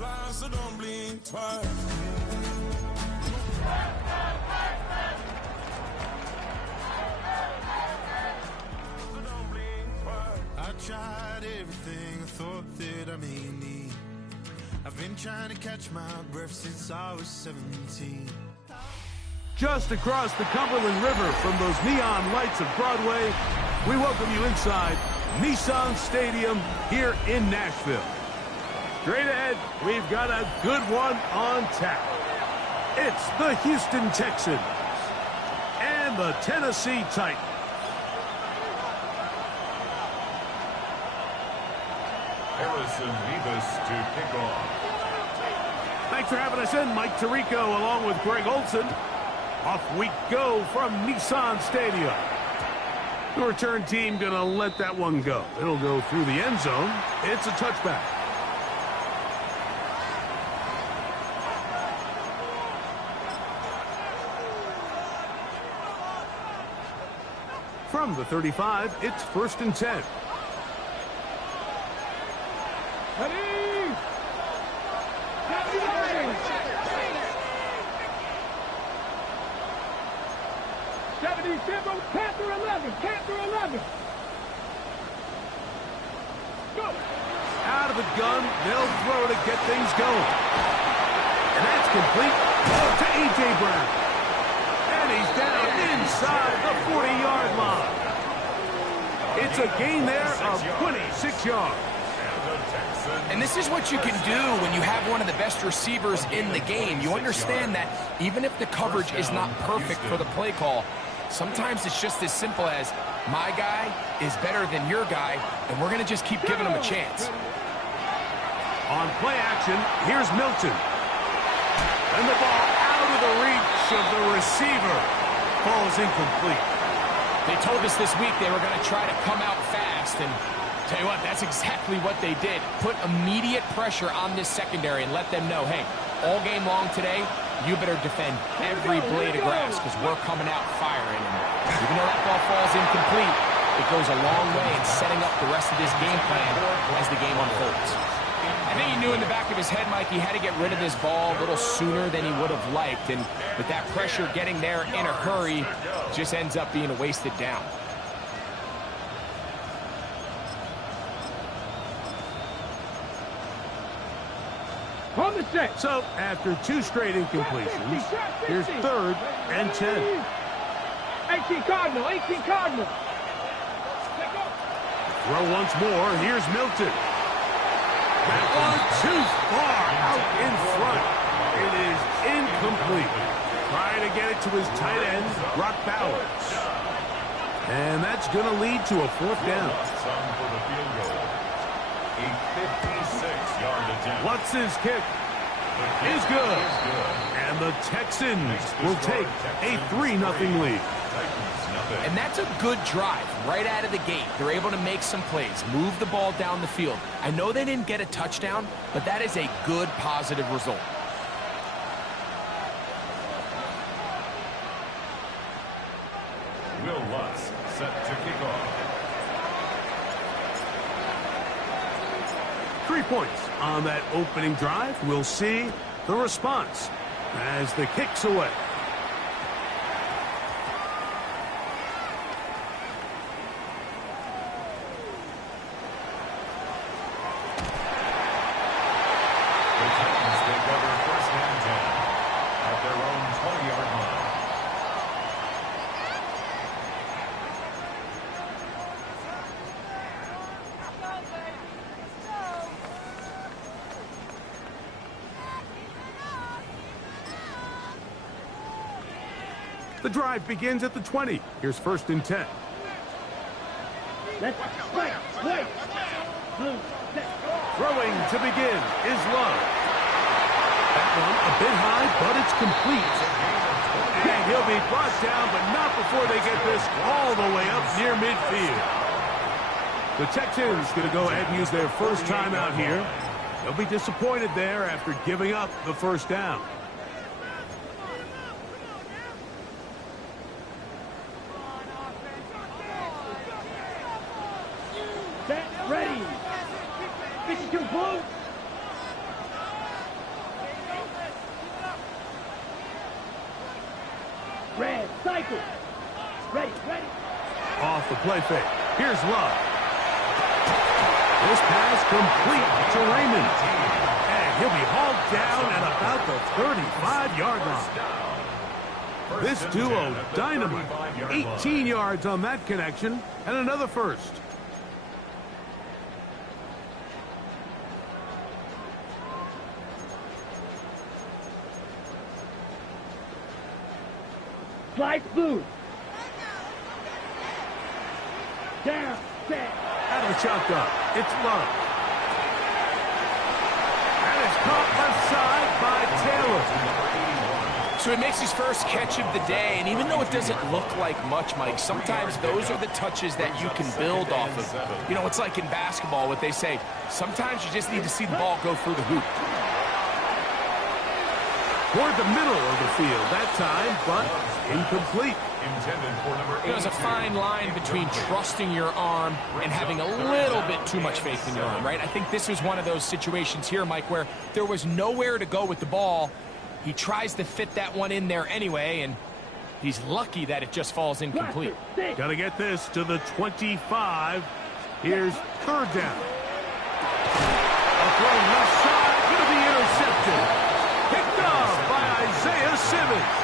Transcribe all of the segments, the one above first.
fly, so don't blink twice. I tried everything I thought that I may need. I've been trying to catch my breath since I was 17. Just across the Cumberland River from those neon lights of Broadway, we welcome you inside Nissan Stadium here in Nashville. Straight ahead, we've got a good one on tap. It's the Houston Texans and the Tennessee Titans. Harrison Mevis to kick off. Thanks for having us in, Mike Tirico, along with Greg Olson. Off we go from Nissan Stadium. The return team going to let that one go. It'll go through the end zone. It's a touchback. From the 35, it's 1st and 10. Ready? Panther 11, Panther 11. Go. Out of the gun, they'll throw to get things going. And that's complete to A.J. Brown. And he's down inside the 40-yard line. It's a gain there of 26 yards. And this is what you can do when you have one of the best receivers in the game. You understand that even if the coverage is not perfect for the play call, sometimes it's just as simple as my guy is better than your guy, and we're going to just keep giving him a chance. On play action, here's Milton. And the ball out of the reach of the receiver. Falls incomplete. They told us this week they were going to try to come out fast, and tell you what, that's exactly what they did. Put immediate pressure on this secondary and let them know, hey, all game long today, you better defend every blade of grass because we're coming out firing. And even though that ball falls incomplete, it goes a long way in setting up the rest of this game plan as the game unfolds. I think he knew in the back of his head, Mike, he had to get rid of this ball a little sooner than he would have liked. And with that pressure getting there in a hurry, just ends up being a wasted down. So, after 2 straight incompletions, here's 3rd and 10. 18 Cardinal, 18 Cardinal. Throw once more, here's Milton. That one too far out in front. It is incomplete. Trying to get it to his tight end, Brock Bowers. And that's going to lead to a 4th down. What's his kick? Is good. And the Texans will take a 3-0 lead. And that's a good drive right out of the gate. They're able to make some plays, move the ball down the field. I know they didn't get a touchdown, but that is a good, positive result. Will Lutz set to kick off. 3 points on that opening drive. We'll see the response as the kick's away. The Titans take over 1st and 10 at their own 20-yard line. The drive begins at the 20. Here's 1st and 10. Throwing to begin is Love. That one a bit high, but it's complete. And he'll be brought down, but not before they get this all the way up near midfield. The Texans going to go ahead and use their first timeout here. They'll be disappointed there after giving up the 1st down. Ready. 52 blue. Red, cycle. Ready, ready. Off the play fake. Here's Love. This pass complete to Raymond. And he'll be hauled down at about the 35-yard line. This duo dynamite. 18 yards on that connection and another first. Slice blue. Down, set. Out of the shotgun. It's Love. And it's caught left side by Taylor. So he makes his first catch of the day, and even though it doesn't look like much, Mike, sometimes those are the touches that you can build off of. You know, it's like in basketball, what they say, sometimes you just need to see the ball go through the hoop. Toward the middle of the field that time, but incomplete. There's a fine line between trusting your arm and having a little bit too much faith in your arm, right? I think this was one of those situations here, Mike, where there was nowhere to go with the ball. He tries to fit that one in there anyway, and he's lucky that it just falls incomplete. Got to get this to the 25. Here's third down. A throw left side, going to be intercepted. Picked up by Isaiah Simmons.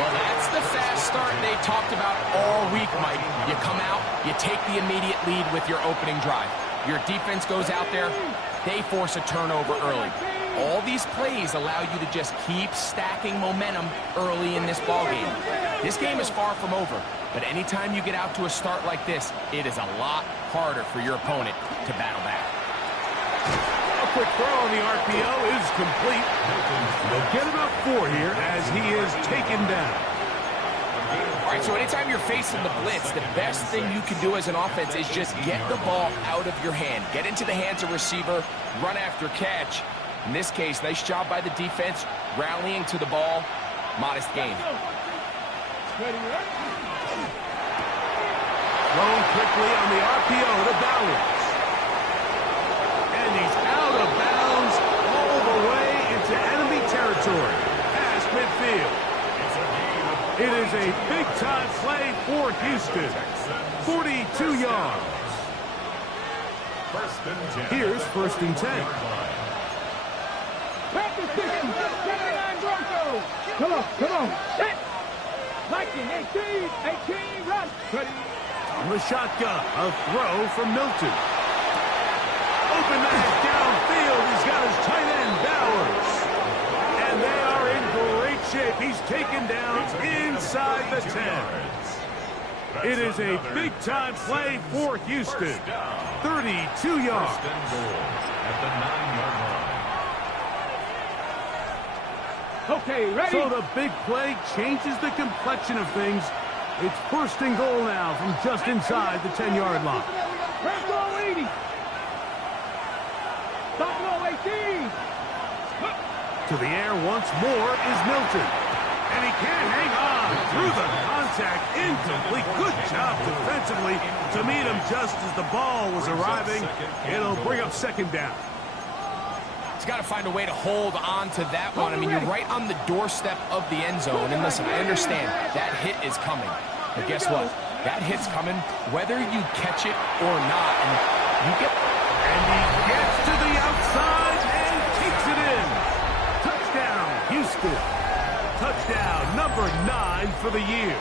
Well, that's the fast start they talked about all week, Mike. You come out, you take the immediate lead with your opening drive. Your defense goes out there, they force a turnover early. All these plays allow you to just keep stacking momentum early in this ballgame. This game is far from over, but anytime you get out to a start like this, it is a lot harder for your opponent to battle back. A quick throw on the RPO is complete. They'll get about 4 here as he is taken down. All right, so anytime you're facing the blitz, the best thing you can do as an offense is just get the ball out of your hand. Get into the hands of receiver, run after catch. In this case, nice job by the defense, rallying to the ball. Modest gain. Thrown quickly on the RPO to Bowers. And he's out of bounds all the way into enemy territory. Past midfield. It is a big-time play for Houston. 42 yards. Here's first and 10. Practice 60, 79 Broncos. Come on, come on. Set. Viking, 18, run. Ready. On the shotgun, a throw from Milton. Open man downfield. He's got his tight end, Bowers. And they are in great shape. He's taken down inside the 10. It is a big-time play for Houston. 32 yards. At the 9-yard line. Okay, ready. So the big play changes the complexion of things. It's first and goal now from just inside the 10-yard line. Press roll 80. Stop roll 18. To the air once more is Milton. And he can't hang on through the contact. Incomplete. Good job defensively to meet him just as the ball was arriving. It'll bring up second down. He's got to find a way to hold on to that one. I mean, you're right on the doorstep of the end zone. And listen, I understand that hit is coming. But guess what? That hit's coming whether you catch it or not. And you get... And he gets to the outside and takes it in. Touchdown, Houston. Touchdown number 9 for the year.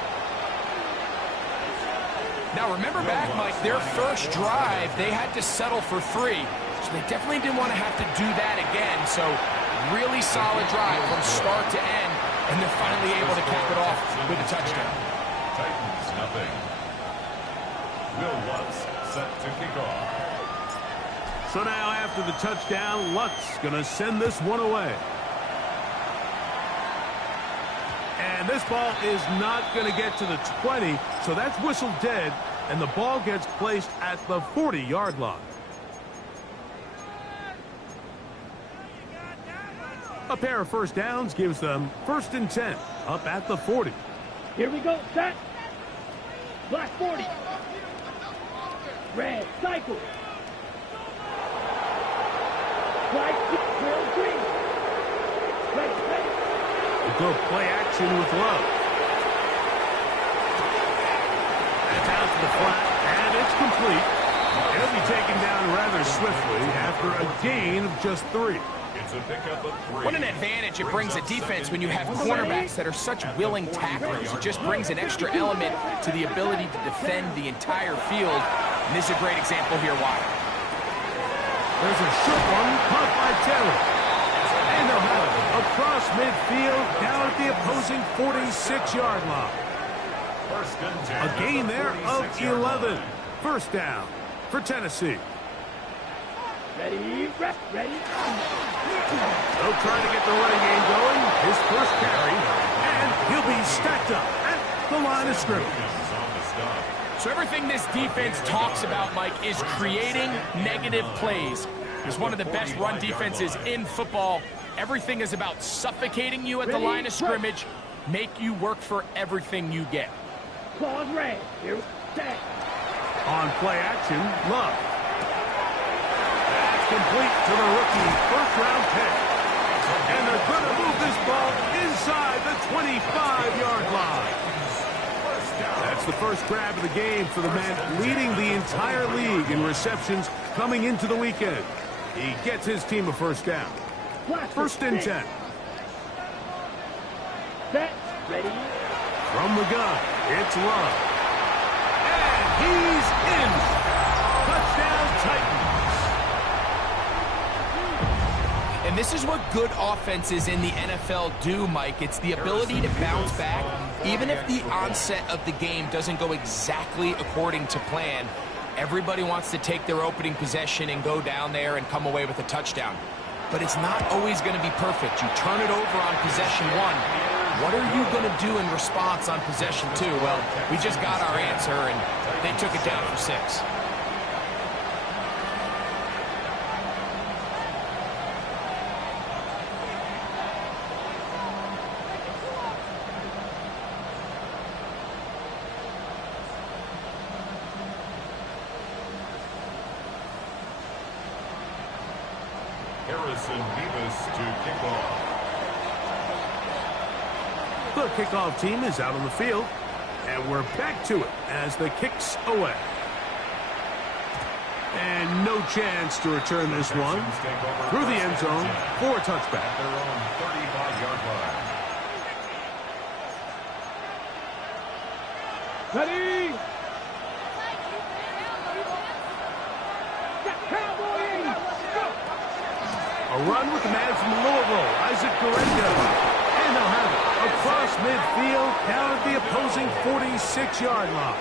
Now, remember back, Mike, their first drive, they had to settle for 3. So they definitely didn't want to have to do that again. So really solid drive from start to end. And they're finally able to cap it off with a touchdown. Titans, nothing. Will Lutz set to kick off. So now after the touchdown, Lutz going to send this one away. And this ball is not going to get to the 20, so that's whistled dead, and the ball gets placed at the 40-yard line. A pair of first downs gives them first and 10, up at the 40. Here we go, set. Black 40. Red, cycle. White, drill, green. Ready, ready. They go play action with Love. to the flat, and it's complete. He'll be taken down rather swiftly after a gain of just 3. It's a pickup of 3. What an advantage it brings a defense when you have cornerbacks that are such willing tacklers. It just brings an extra element to the ability to defend the entire field. And this is a great example here why. There's a short one caught by Taylor. And they'll have it across midfield down at the opposing 46-yard line. A gain there of 11. First down for Tennessee. Ready, ready. They'll try to get the running game going. His first carry, and he'll be stacked up at the line of scrimmage. So everything this defense talks about, Mike, is creating negative plays. It's one of the best run defenses in football. Everything is about suffocating you at the line of scrimmage, make you work for everything you get. Claws red. Here, set. On play action, Love. That's complete to the rookie first-round pick. And they're going to move this ball inside the 25-yard line. That's the first grab of the game for the man leading the entire league in receptions coming into the weekend. He gets his team a first down. First and 10. Set. Ready. From the gun, it's Love. And he's in. Touchdown, Titans. And this is what good offenses in the NFL do, Mike. It's the ability to bounce back, even if the onset of the game doesn't go exactly according to plan. Everybody wants to take their opening possession and go down there and come away with a touchdown. But it's not always going to be perfect. You turn it over on possession 1. What are you going to do in response on possession 2? Well, we just got our answer, and they took it down for 6. The kickoff team is out on the field, and we're back to it as the kick's away. And no chance to return this one through the end zone for a touchback. At their own 35-yard line. Ready. Cowboys. Go. A run with the man from Louisville, Isaac Guerrero. And they'll have it across midfield down at the opposing 46-yard line.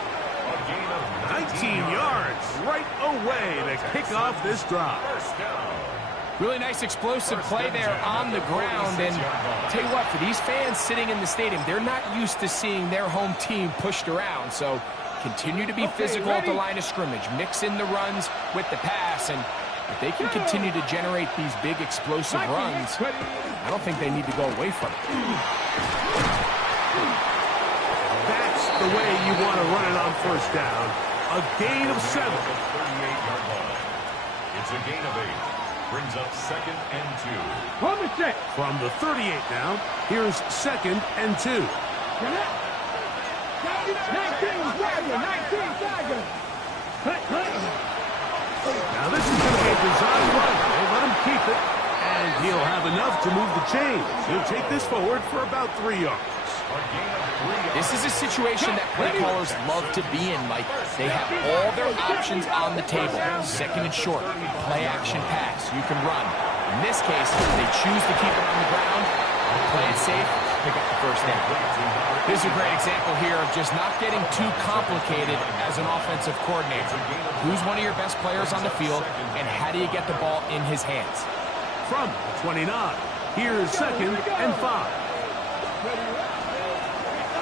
19 yards right away to kick off this drive. Really nice explosive play there on the ground. And tell you what, for these fans sitting in the stadium, they're not used to seeing their home team pushed around. So continue to be physical at the line of scrimmage. Mix in the runs with the pass. And if they can continue to generate these big explosive runs, I don't think they need to go away from it. That's the way you want to run it on first down. A gain of 7. 38-yard line. It's a gain of 8. Brings up 2nd and 2. From the set. From the 38 now, here's 2nd and 2. 19 Tiger. 19 Tiger. Now this is going to be a design run. They'll let him keep it, and he'll have enough to move the chains. He'll take this forward for about 3 yards. This is a situation that play callers love to be in, Mike. They have all their options on the table. 2nd and short, play action pass. You can run. In this case, they choose to keep it on the ground, play it safe, pick up the first down. This is a great example here of just not getting too complicated as an offensive coordinator. Who's one of your best players on the field, and how do you get the ball in his hands? From the 29, here's 2nd and 5.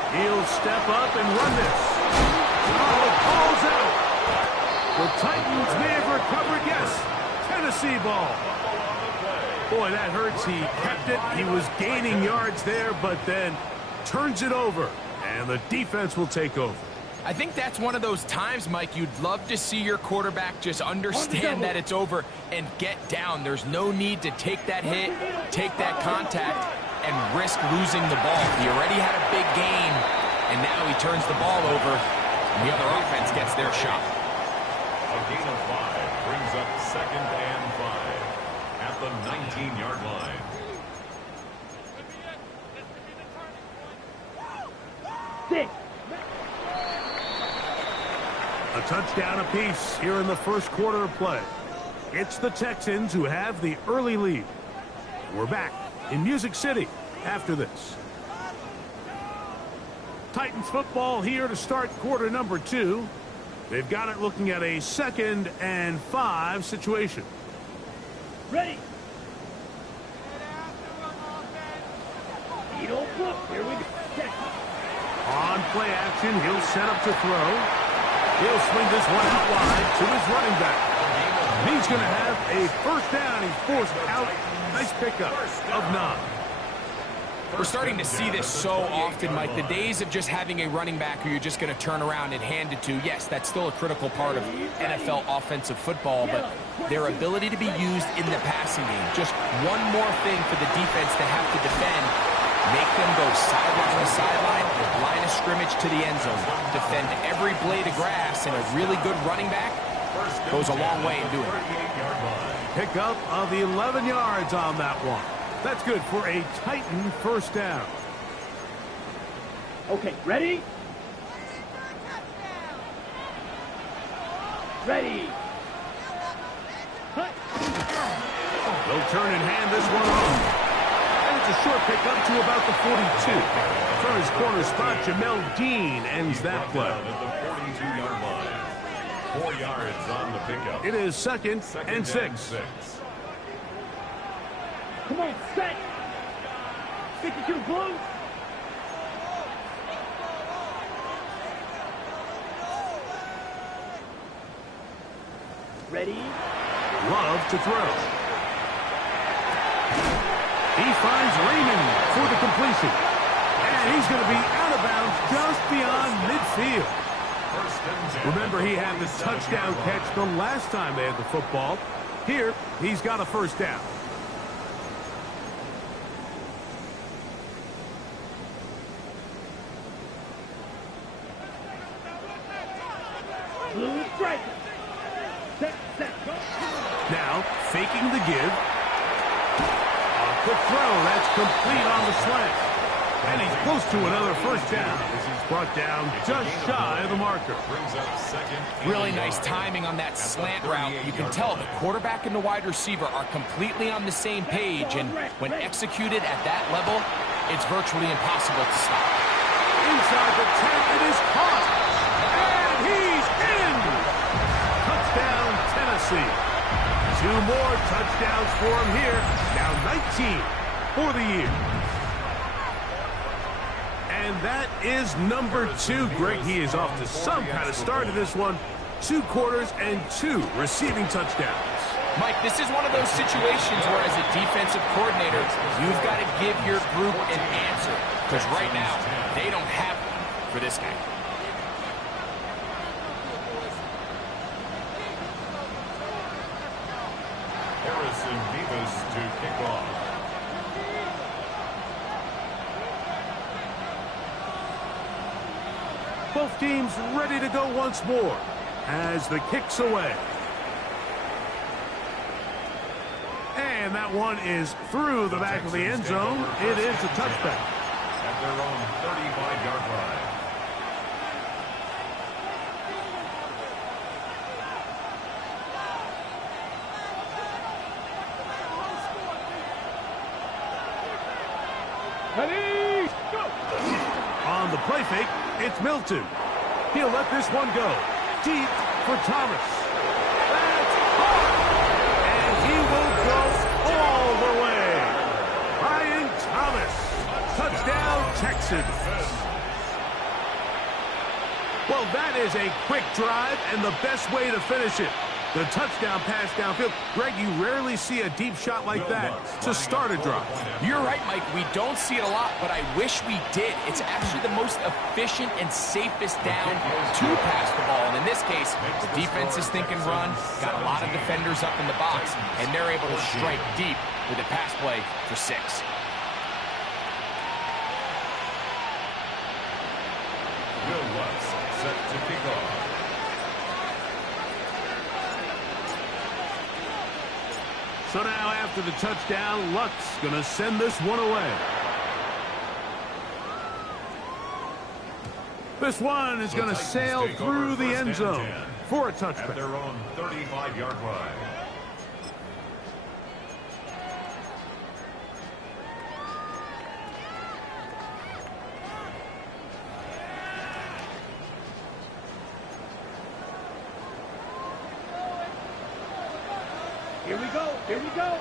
He'll step up and run this. Oh, the ball's out. The Titans may have recovered, yes. Tennessee ball. Boy, that hurts. He kept it. He was gaining yards there, but then turns it over, and the defense will take over. I think that's one of those times, Mike, you'd love to see your quarterback just understand that it's over and get down. There's no need to take that hit, take that contact, and risk losing the ball. He already had a big gain, and now he turns the ball over. The other offense gets their shot. A gain of 5 brings up 2nd and 5 at the 19-yard line. A touchdown apiece here in the first quarter of play. It's the Texans who have the early lead. We're back in Music City after this. Titans football here to start quarter number 2. They've got it looking at a 2nd and 5 situation. Ready. You don't look. Here we go. On play action, he'll set up to throw. He'll swing this one out wide to his running back. He's going to have a first down. He's forced out. Nice pickup of 9. We're starting to see this so often, Mike. The days of just having a running back who you're just going to turn around and hand it to, yes, that's still a critical part of NFL offensive football, but their ability to be used in the passing game, just one more thing for the defense to have to defend, make them go sideline to sideline, line of scrimmage to the end zone, defend every blade of grass, and a really good running back goes a long way in doing it. Pickup of 11 yards on that one. That's good for a Titan first down. Okay, ready? Ready. They'll turn and hand this one off. And it's a short pickup to about the 42. From his corner spot, Jamel Dean ends that play. At the 42-yard line. 4 yards on the pickup. It is second and 6. Come on, set. 52 blue. Ready? Love to throw. He finds Raymond for the completion. And he's going to be out of bounds just beyond midfield. Remember, he had the touchdown catch the last time they had the football. Here, he's got a first down. Blue striker. Set, go. Now, faking the give. A quick throw. That's complete on the slant. And he's close to another first down as he's brought down just shy of the marker. Really nice timing on that slant route. You can tell the quarterback and the wide receiver are completely on the same page, and when executed at that level, it's virtually impossible to stop. Inside the 10, it is caught. And he's in! Touchdown, Tennessee. 2 more touchdowns for him here. Now 19 for the year. And that is number 2. Greg, he is off to some kind of start in this one. 2 quarters and 2 receiving touchdowns. Mike, this is one of those situations where as a defensive coordinator, you've got to give your group an answer. Because right now, they don't have one for this guy. Harrison Davis to kick off. Both teams ready to go once more as the kick's away. And that one is through the back of the end zone. It is a touchback. At their own 35-yard line. Ready? Go. On the play fake, it's Milton. He'll let this one go. Deep for Thomas. That's hard. And he will go all the way. Brian Thomas. Touchdown, Texans. Well, that is a quick drive and the best way to finish it. The touchdown pass downfield. Greg, you rarely see a deep shot like that to start a drive. You're right, Mike. We don't see it a lot, but I wish we did. It's actually the most efficient and safest down to pass the ball. And in this case, the defense is thinking run, got a lot of defenders up in the box, and they're able to strike deep with a pass play for 6. Will Lutz set to kick off. So now after the touchdown, Luck's going to send this one away. This one is going to sail through the end zone for a touchback. At their own 35-yard line. Here we go. Here we go.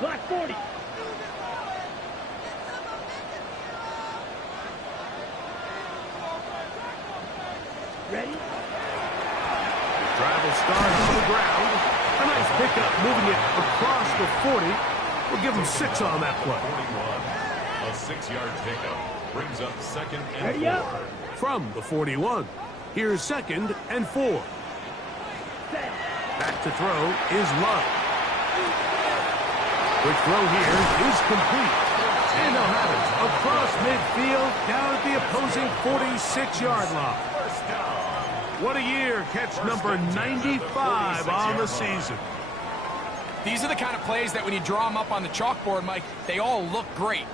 Block 40. Ready? Drive will start on the ground. A nice pickup moving it across the 40. We'll give him 6 on that play. 41. A 6-yard pickup brings up second and Ready 4. up. From the 41. Here's second and 4. Set. Back to throw is Love. Quick throw here is complete. And they'll have it across midfield down at the opposing 46-yard line. First down. What a year. Catch number 95 on the season. These are the kind of plays that when you draw them up on the chalkboard, Mike, they all look great.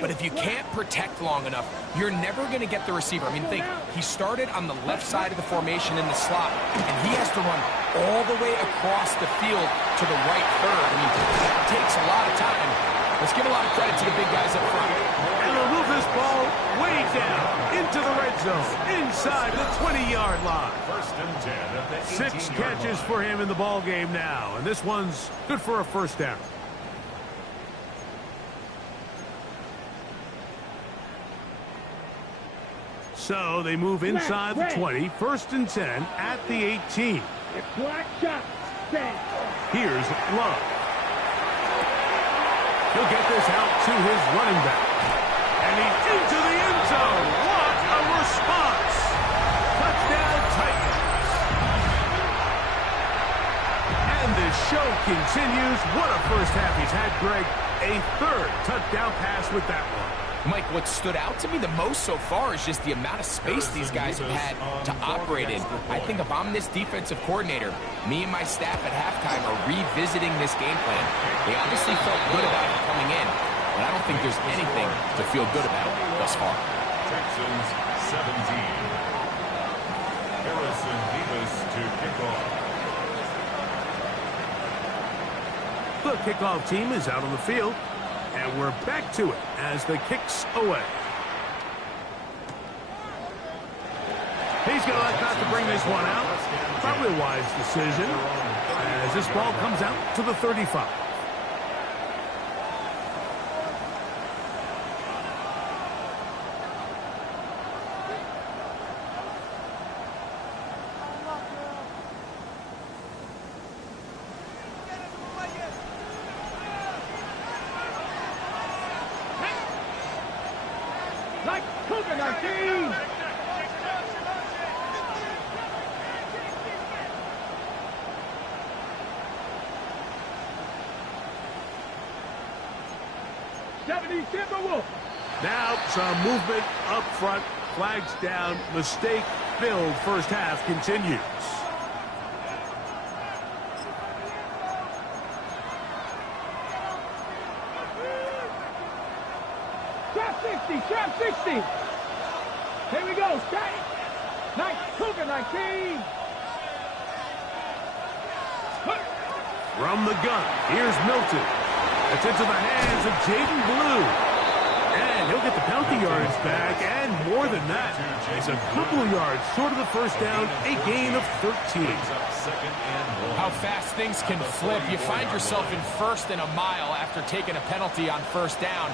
But if you can't protect long enough, you're never going to get the receiver. I mean, think, he started on the left side of the formation in the slot, and he has to run all the way across the field to the right third. I mean, that takes a lot of time. Let's give a lot of credit to the big guys up front. And they'll move this ball way down into the red zone, inside the 20-yard line. First and 10 at the 6 18-yard catches line. for him in the ball game now, and this one's good for a first down. So they move inside the 20, first and 10 at the 18. It's block shot. Set. Here's Love. He'll get this out to his running back. And he's into the end zone. What a response. Touchdown Titans. And the show continues. What a first half he's had, Greg. A third touchdown pass with that one. Mike, what stood out to me the most so far is just the amount of space these guys have had to operate in. I think if I'm this defensive coordinator, me and my staff at halftime are revisiting this game plan. They obviously felt good about it coming in, but I don't think there's anything to feel good about thus far. Texans 17. Harrison Davis to kick off. The kickoff team is out on the field. And we're back to it as the kick's away. He's going to like not to bring this one out. Probably a wise decision as this ball comes out to the 35. Like cooking our team. Timberwolves. Now some movement up front. Flags down. Mistake filled first half continues. Trap 60, trap 60. Here we go, stay. Nice, Cougar 19. From the gun, here's Milton. It's into the hands of Jaden Blue. And he'll get the penalty yards back, and more than that. It's a couple yards short of the first down, a gain of 13. How fast things can flip. You find yourself in first and a mile after taking a penalty on first down.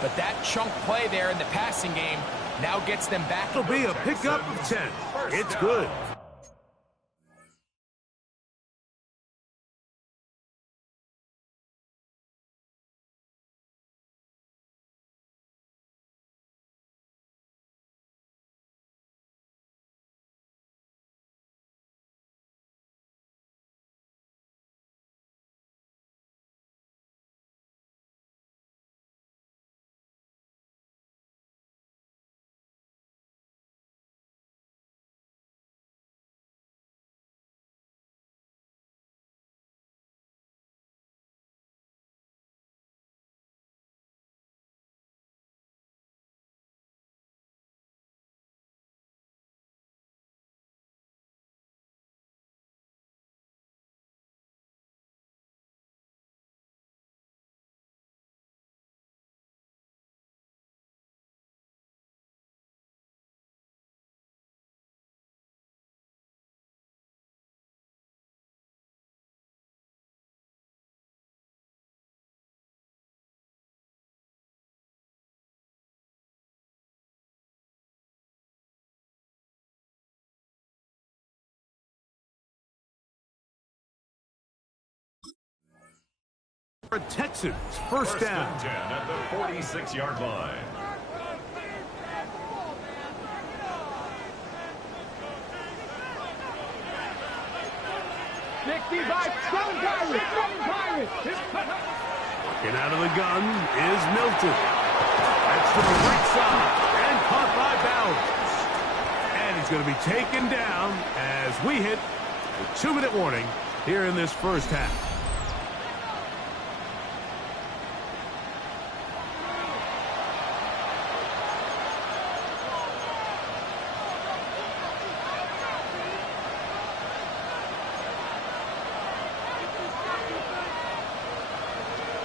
But that chunk play there in the passing game now gets them back. It'll be a pickup of 10. It's good. For Texans, first down. And 10 at the 46-yard line. Looking out of the gun is Milton. That's to the right side and caught by Bowers. And he's going to be taken down as we hit the 2-minute warning here in this first half.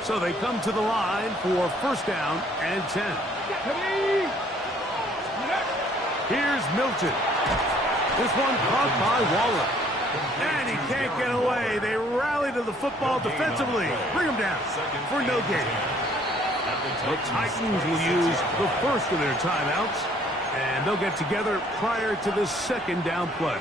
So they come to the line for first down and 10. Here's Milton. This one caught by Waller. And he can't get away. They rally to the football defensively. Bring him down for no gain. The Titans will use the first of their timeouts. And they'll get together prior to the second down play.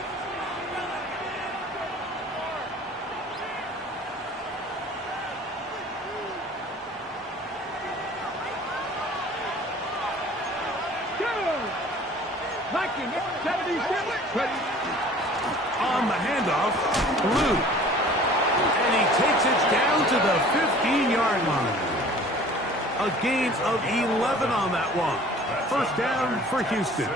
On the handoff, Blue. And he takes it down to the 15-yard line. A gain of 11 on that one. First down for Houston.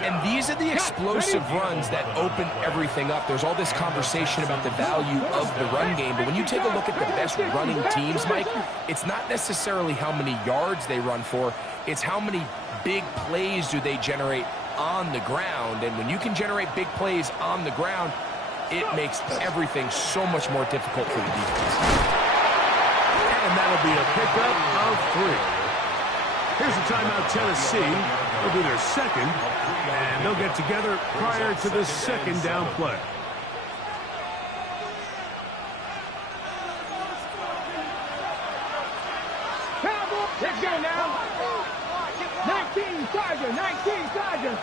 And these are the explosive runs that open everything up. There's all this conversation about the value of the run game, but when you take a look at the best running teams, Mike, it's not necessarily how many yards they run for, it's how many big plays do they generate on the ground. And when you can generate big plays on the ground, it makes everything so much more difficult for the defense. And that'll be a pickup of 3. Here's a timeout, Tennessee. It'll be their second, and they'll get together prior to the second down play. Let's go now. 19 Charger, 19 Charger.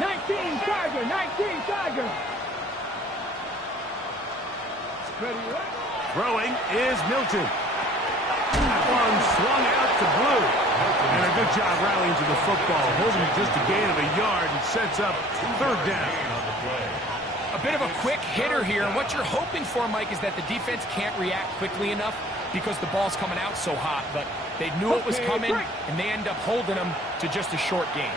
19 Charger, 19 Charger. Throwing is Milton. That one swung out to Blue. And a good job rallying to the football, holding just a gain of a yard and sets up third down. A bit of a quick hitter here, and what you're hoping for, Mike, is that the defense can't react quickly enough because the ball's coming out so hot, but they knew it was coming, and they end up holding them to just a short gain.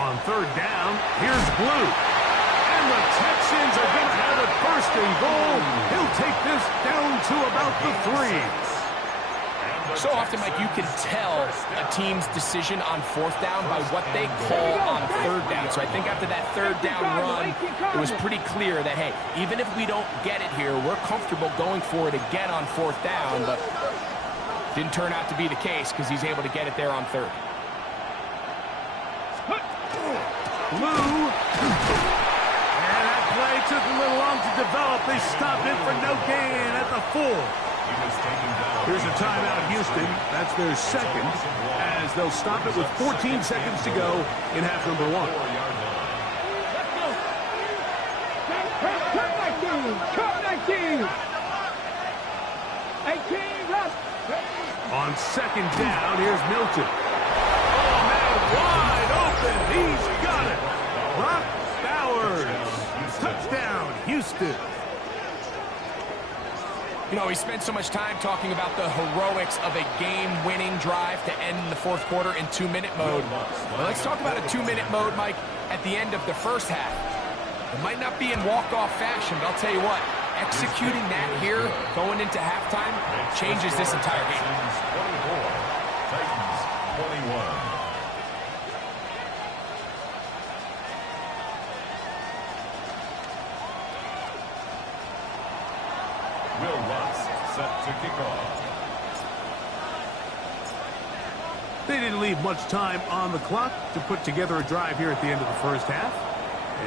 On third down, here's Blue. And the Texans are going to have it first and goal. He'll take this down to about the 3. So often, Mike, you can tell a team's decision on fourth down by what they call on third down. So I think after that third down run, it was pretty clear that, hey, even if we don't get it here, we're comfortable going for it again on fourth down. But didn't turn out to be the case because he's able to get it there on third. Blue. And that play took a little long to develop. They stopped it for no gain at the 4. Here's a timeout, Houston. That's their second, as they'll stop it with 14 seconds to go in half number 1. On second down, here's Milton. Oh, man, wide open. He's got it. Brock Bowers. Touchdown, Houston. You know, we spent so much time talking about the heroics of a game-winning drive to end the fourth quarter in 2-minute mode. Well, let's talk about a 2-minute mode, Mike, at the end of the first half. It might not be in walk-off fashion, but I'll tell you what, executing that here, going into halftime, changes this entire game. Titans 21. Set to kick off. They didn't leave much time on the clock to put together a drive here at the end of the first half.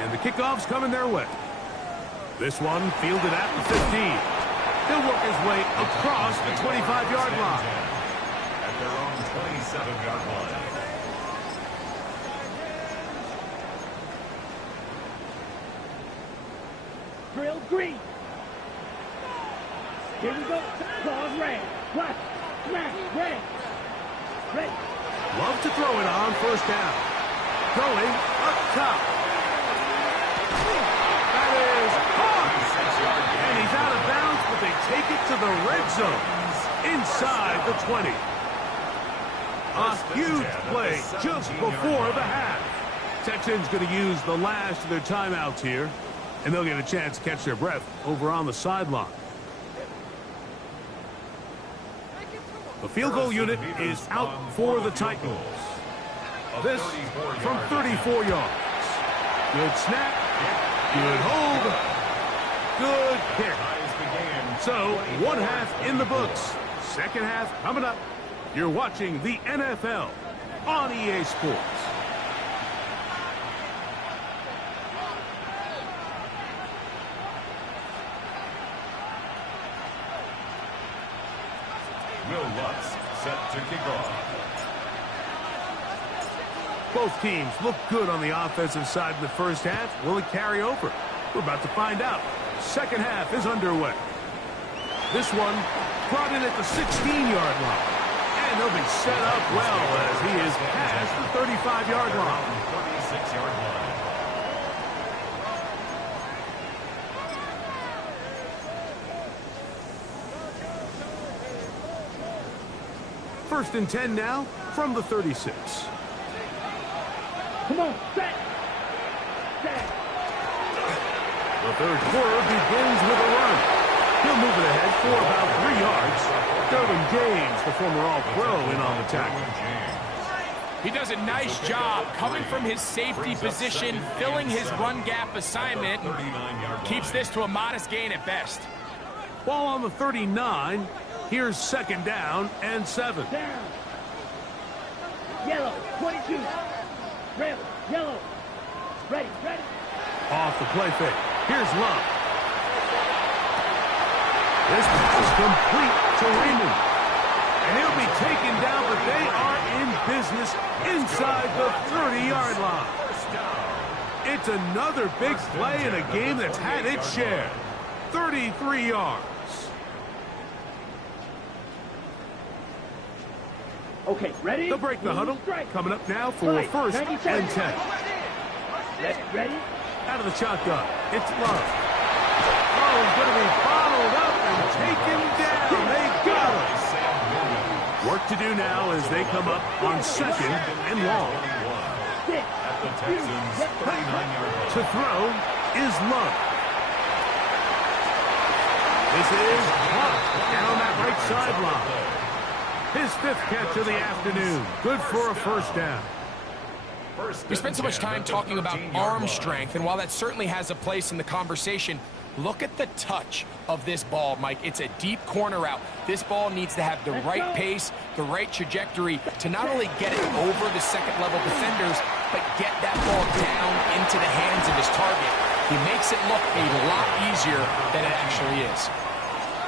And the kickoff's coming their way. This one fielded at the 15. He'll work his way across the 25-yard line. At their own 27-yard line. Drill green. Here we go. Pause red. Watch. Smash red. Ready. Love to throw it on first down. Going up top. That is caught. And he's out of bounds, but they take it to the red zone. Inside the 20. A huge play just before the half. Texans going to use the last of their timeouts here, and they'll get a chance to catch their breath over on the sideline. The field goal unit is out for the Titans. This from 34 yards. Good snap. Good hold. Good kick. So, one half in the books. Second half coming up. You're watching the NFL on EA Sports. Will Lutz set to kick off. Both teams look good on the offensive side in the first half. Will it carry over? We're about to find out. Second half is underway. This one brought in at the 16-yard line. And he'll be set up well as he is past the 35-yard line. 36-yard line. First and 10 now from the 36. Come on, set. Set. The third quarter begins with a run. He'll move it ahead for about 3 yards. Derwin James, the former All-Pro, in on the tackle. He does a nice job coming from his safety position, filling his run gap assignment, and keeps this to a modest gain at best. Ball on the 39. Here's second down and 7. Down. Yellow, 22. Red, yellow. Ready, ready. Off the play fake. Here's Love. This pass is complete to Raymond. And he'll be taken down, but they are in business inside the 30-yard line. It's another big play in a game that's had its share. 33 yards. Okay, ready? They'll break the huddle. Strike. Coming up now for first and 10. Ready? Out of the shotgun. It's Love. Oh, he's going to be followed up and taken down. They got him. Work to do now as they come up on second and long. At the Texans' 39-yard line. To throw is Love. This is blocked down that right sideline. His fifth catch of the afternoon. Good for a first down. We spent so much time talking about arm strength, and while that certainly has a place in the conversation, look at the touch of this ball, Mike. It's a deep corner route. This ball needs to have the right pace, the right trajectory to not only get it over the second-level defenders, but get that ball down into the hands of his target. He makes it look a lot easier than it actually is.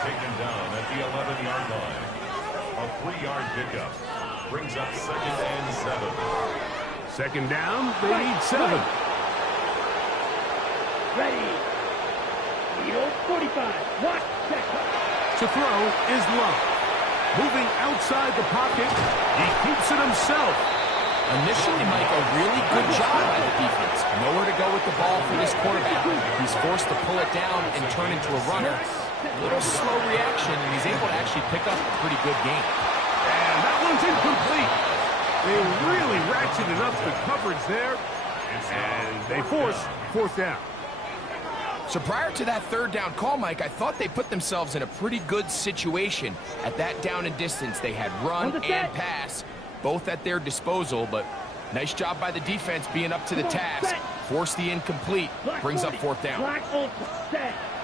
Taken down at the 11-yard line. A 3-yard pickup brings up second and 7. Second down, they need 7. Ready. 45. Watch. Check. To throw is Love. Moving outside the pocket, he keeps it himself. Initially, Mike, a really good job by the defense. Nowhere to go with the ball for this quarterback. He's forced to pull it down and turn into a runner. A little slow reaction, and he's able to actually pick up a pretty good game. And that one's incomplete. They really ratcheted up the coverage there, and they force fourth down. So prior to that third down call, Mike, I thought they put themselves in a pretty good situation. At that down and distance, they had run and pass, both at their disposal, but nice job by the defense being up to the task. Force the incomplete, brings up fourth down.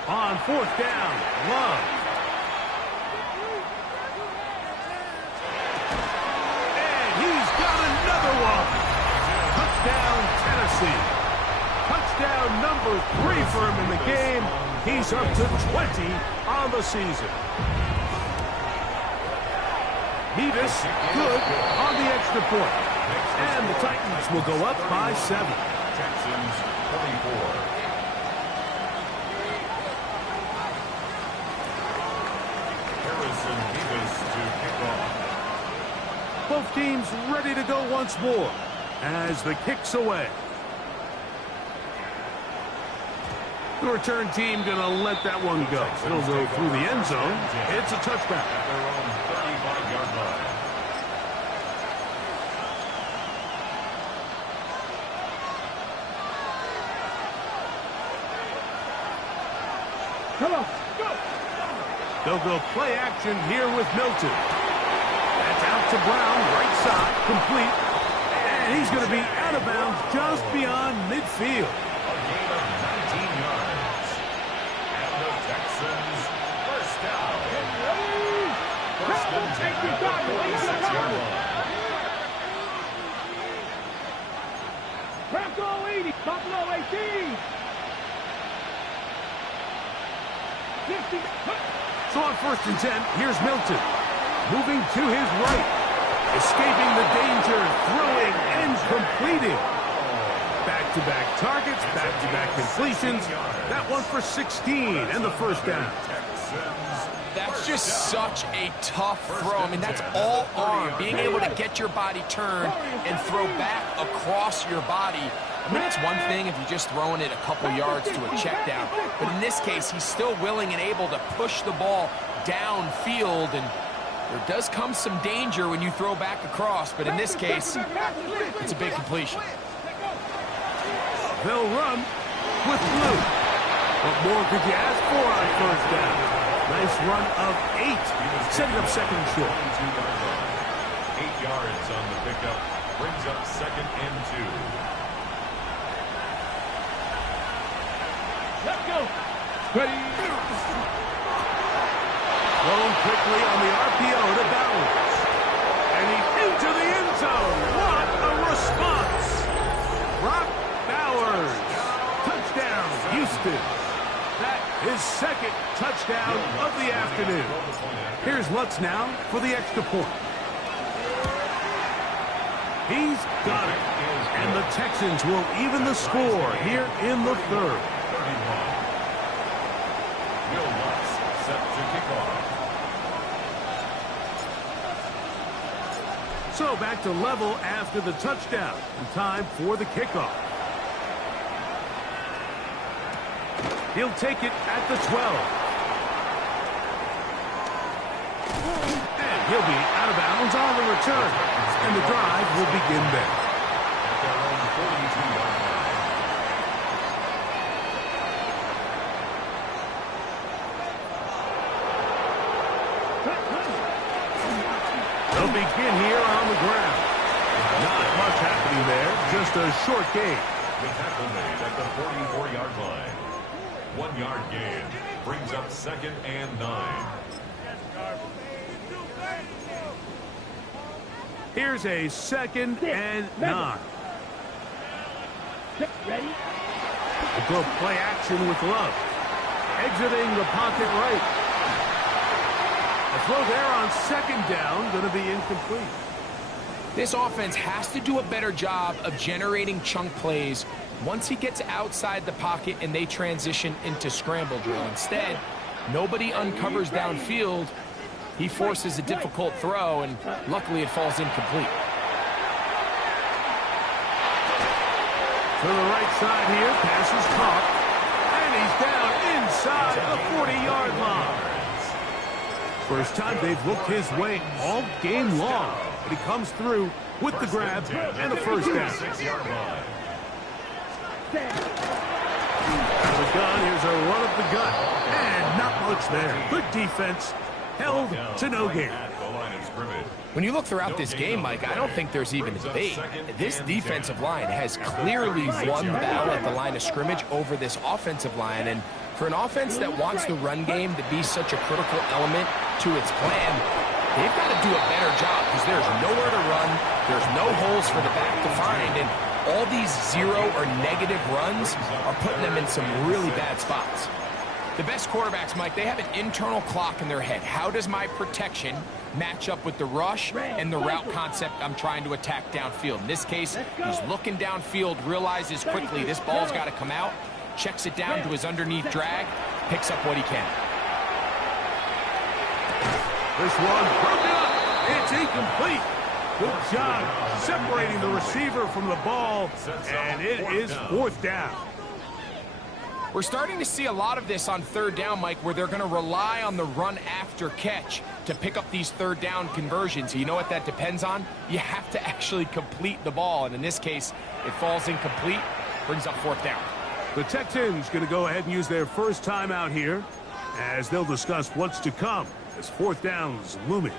On fourth down, Love. And he's got another one. Touchdown, Tennessee. Touchdown number 3 for him in the game. He's up to 20 on the season. Nevis good on the extra point. And the Titans will go up by 7. Texans 24. to kick off. Both teams ready to go once more as the kick's away. The return team going to let that one go. It'll go through the end zone. It's a touchback. At their own 35-yard line. Come on, go! They'll go play action here with Milton. That's out to Brown, right side, complete. And he's going to be out of bounds just beyond midfield. A gain of 19 yards. And the Texans first down. First and 10 at the 46-yard line. Bronco 80, Buffalo 18. 50. So on first and 10, here's Milton. Moving to his right. Escaping the danger, throwing and completing. Back-to-back targets, back-to-back completions. That one for 16 and the first down. That's just such a tough throw. I mean, that's all arm. Being able to get your body turned and throw back across your body. I mean, it's one thing if you're just throwing it a couple yards to a check down. But in this case, he's still willing and able to push the ball downfield. And there does come some danger when you throw back across. But in this case, it's a big completion. They'll run with Blue. What more could you ask for on first down? Nice run of 8. Setting up second and short. 8 yards on the pickup. Brings up second and 2. Let's go. Ready. Thrown quickly on the RPO to Bowers. And he's into the end zone. What a response. Brock Bowers. Touchdown, Houston. That is second touchdown of the afternoon. Here's Lutz now for the extra point. He's got it. And the Texans will even the score here in the third. 31. Will Lutz set to kick off. So back to level after the touchdown. And time for the kickoff. He'll take it at the 12. And he'll be out of bounds on the return. And the drive will begin there. At their own 42-yard line. They'll begin here on the ground. Not much happening there. Just a short gain. The tackle made at the 44-yard line. 1 yard gain. Brings up second and 9. Here's a second and 9. Ready. We'll go play action with Love. Exiting the pocket right. A throw there on second down, going to be incomplete. This offense has to do a better job of generating chunk plays once he gets outside the pocket and they transition into scramble drill. Instead, nobody uncovers downfield. He forces a difficult throw, and luckily it falls incomplete. To the right side here, pass is caught. And he's down inside the 40-yard line. First time they've looked his way all game long. But he comes through with the grab and a first down. 6-yard line. Out of the gun, here's a run of the gut. And not much there. Good defense. Held to no gain. At the line of scrimmage. When you look throughout this game, Mike, I don't think there's even a debate. This defensive line has clearly won the battle at the line of scrimmage over this offensive line. And for an offense that wants the run game to be such a critical element to its plan, they've got to do a better job because there's nowhere to run. There's no holes for the back to find. And all these zero or negative runs are putting them in some really bad spots. The best quarterbacks, Mike, they have an internal clock in their head. How does my protection match up with the rush and the route concept I'm trying to attack downfield? In this case, he's looking downfield, realizes quickly this ball's got to come out, checks it down to his underneath drag, picks up what he can. This one broken up. It's incomplete. Good job separating the receiver from the ball, and it is fourth down. We're starting to see a lot of this on third down, Mike, where they're going to rely on the run after catch to pick up these third down conversions. You know what that depends on? You have to actually complete the ball, and in this case, it falls incomplete, brings up fourth down. The Texans going to go ahead and use their first timeout here as they'll discuss what's to come as fourth down's looming.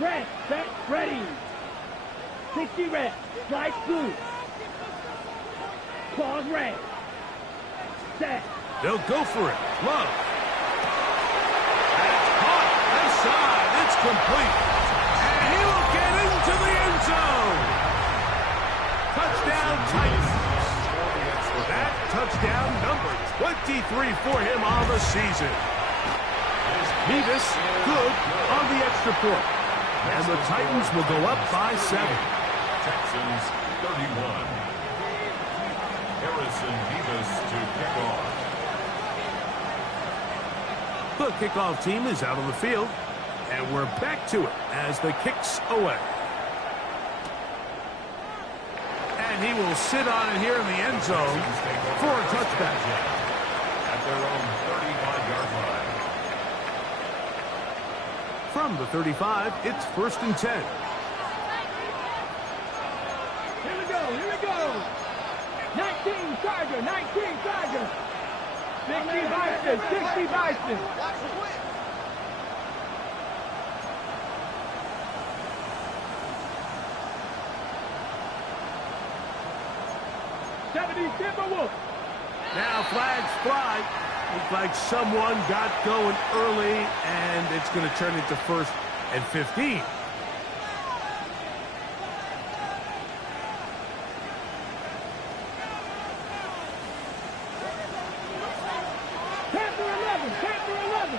Red, set, ready. 60 red, slice blue. Pause red. Set. They'll go for it. Love. That's caught. Left side. It's complete. And he will get into the end zone. Touchdown Titans. That touchdown number 23 for him on the season. Nevis good on the extra point. And the Titans will go up by 7. Texans 31. Harrison Nevis to kick off. The kickoff team is out on the field, and we're back to it as the kick's away. And he will sit on it here in the end zone for a touchback. At their own 35-yard line. From the 35, it's 1st and 10. Here we go. 19 Charger, 19 Charger. 60 Bison, 60 Bison. Timberwolves. Now flags fly. Looks like someone got going early, and it's going to turn into 1st and 15. Panther 11.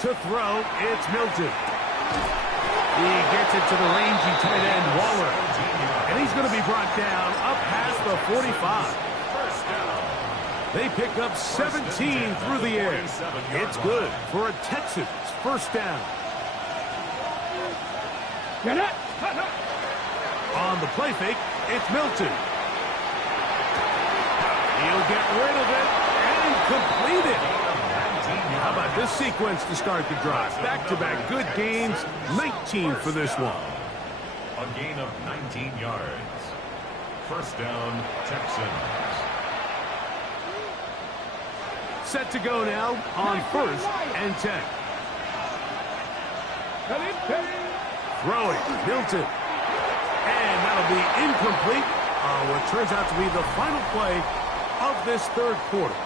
To throw, it's Milton. He gets it to the rangy tight end, Waller. And he's going to be brought down up past the 45. They pick up 17 through the air. It's good for a Texans first down. On the play fake, it's Milton. He'll get rid of it and complete it. How about this sequence to start the drive? Back-to-back good gains, 19 for this one. A gain of 19 yards. First down, Texans. Set to go now on 1st and 10. Throwing, Milton. And that'll be incomplete on what turns out to be the final play of this third quarter.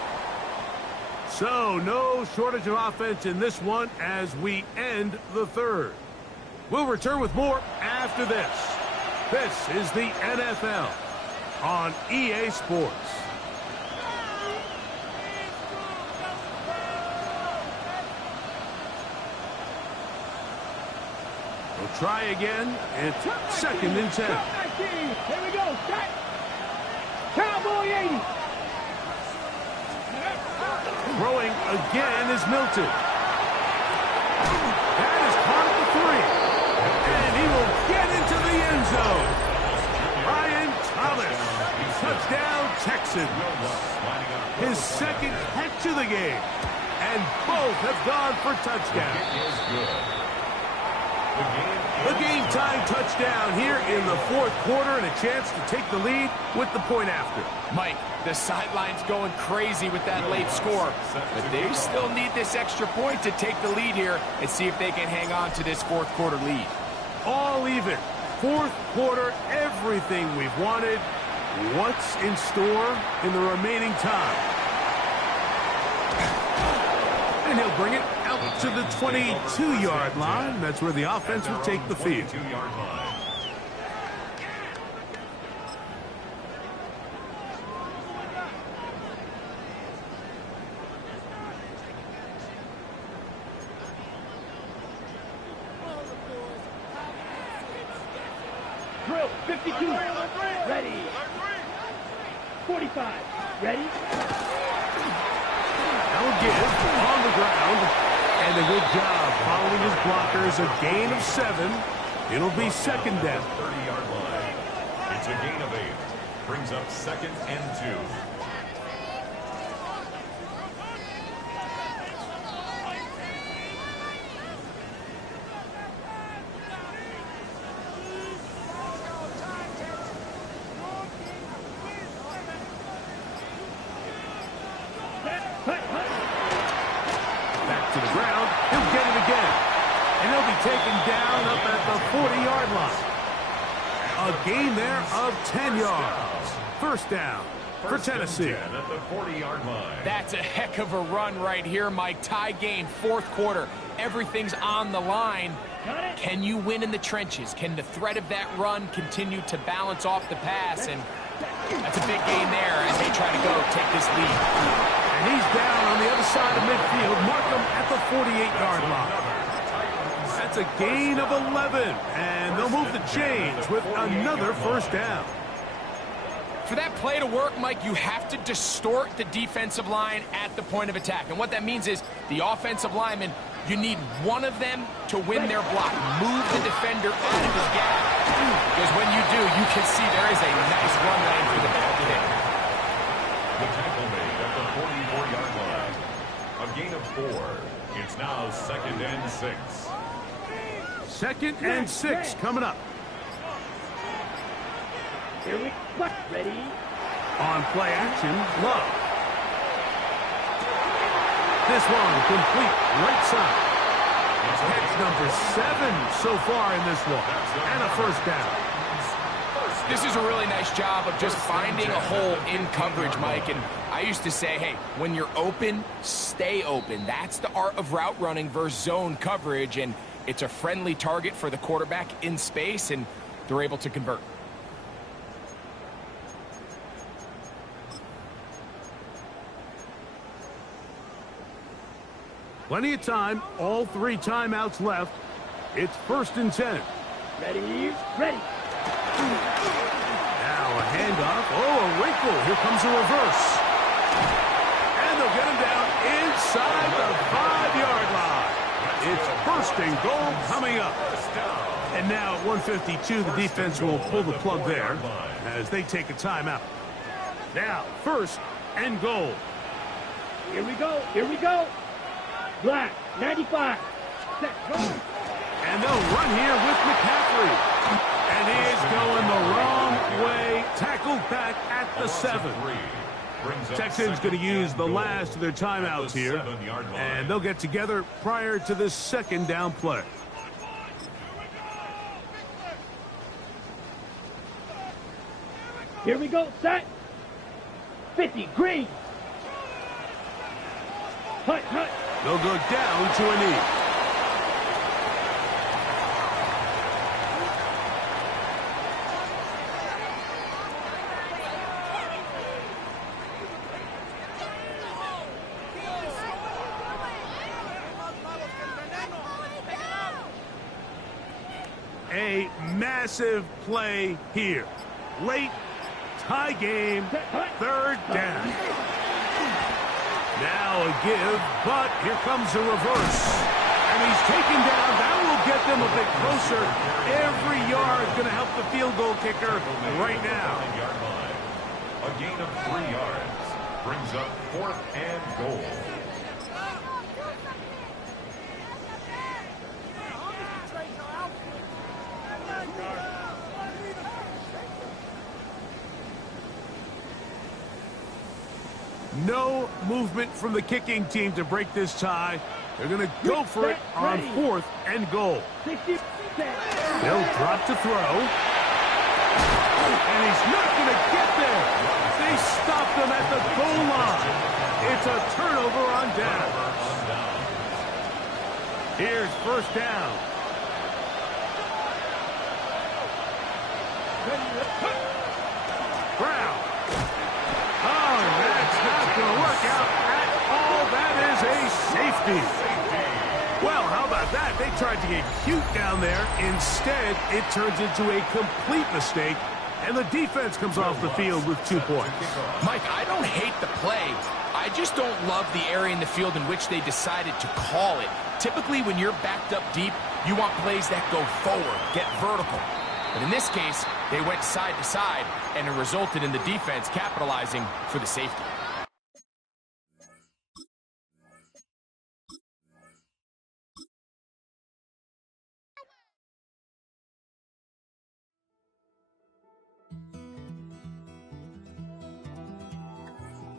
So, no shortage of offense in this one as we end the third. We'll return with more after this. This is the NFL on EA Sports. We'll try again. It's 2nd and 10. Here we go. Set. Cowboy 80. Throwing again is Milton. That is caught at the 3. And he will get into the end zone. Ryan Thomas. Touchdown, Texans. His 2nd catch of the game. And both have gone for touchdowns. The game-time touchdown here in the 4th quarter and a chance to take the lead with the point after. Mike, the sideline's going crazy with that late score, but they still need this extra point to take the lead here and see if they can hang on to this 4th quarter lead. All even. 4th quarter, everything we've wanted. What's in store in the remaining time? And he'll bring it out to the 22-yard line. That's where the offense will take the field. 52. Ready. 45. Ready. Now give on the ground. And a good job following his blockers. A gain of 7. It'll be second down. 30-yard line. It's a gain of 8. Brings up 2nd and 2. Back to the ground. He'll get it again. And he'll be taken down up at the 40-yard line. A gain there of 10 yards. First down for Tennessee. At the 40-yard line. That's a heck of a run right here, Mike. Tie game, fourth quarter. Everything's on the line. Can you win in the trenches? Can the threat of that run continue to balance off the pass? And that's a big gain there as they try to go take this lead. And he's down on the other side of midfield. Mark him at the 48-yard line. That's a gain of 11. And they'll move the chains with another first down. For that play to work, Mike, you have to distort the defensive line at the point of attack. And what that means is the offensive lineman, you need one of them to win their block. Move the defender out of his gap. Because when you do, you can see there is a nice run lane for the back there. The tackle made at the 44-yard line. A gain of 4. It's now 2nd and 6. 2nd and 6 coming up. Here we go. Ready. On play action, Love. This one complete right side. That's number 7 so far in this one. And a first down. This is a really nice job of just finding a hole in coverage, Mike. And I used to say, hey, when you're open, stay open. That's the art of route running versus zone coverage. And it's a friendly target for the quarterback in space, and they're able to convert. Plenty of time. All 3 timeouts left. It's 1st and 10. Ready. Ready. Now a handoff. Oh, a wrinkle. Here comes a reverse. And they'll get him down inside the 5-yard line. It's 1st and goal coming up. And now at 1:52, the defense will pull the plug there as they take a timeout. Now, 1st and goal. Here we go. Here we go. Black, 95. Set, go. And they'll run here with McCaffrey. And he is going the wrong way. Tackled back at the 7. Texans going to use the last of their timeouts here. And they'll get together prior to the 2nd down play. Here we go. Set. 50. Green. Hut, hut. They'll go down to a knee. A massive play here. Late tie game, 3rd down. Now a give, but here comes a reverse. And he's taken down. That will get them a bit closer. Every yard going to help the field goal kicker right now. A gain of 3 yards. Brings up 4th and goal. No movement from the kicking team to break this tie. They're going to go for it on 4th and goal. They'll drop to throw. And he's not going to get there. They stopped him at the goal line. It's a turnover on down. Here's 1st down. Brown. Oh, that's not going to work out at all. That is a safety. Well, how about that? They tried to get cute down there. Instead, it turns into a complete mistake, and the defense comes off the field with 2 points. Mike, I don't hate the play. I just don't love the area in the field in which they decided to call it. Typically, when you're backed up deep, you want plays that go forward, get vertical. But in this case, they went side to side, and it resulted in the defense capitalizing for the safety.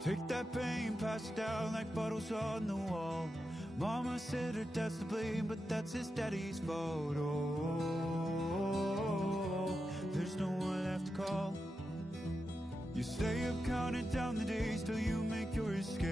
Take that pain, pass it down like bottles on the wall. Mama said her dad's to blame, but that's his daddy's fault. Oh, there's no one left to call. You stay up counting down the days till you make your escape.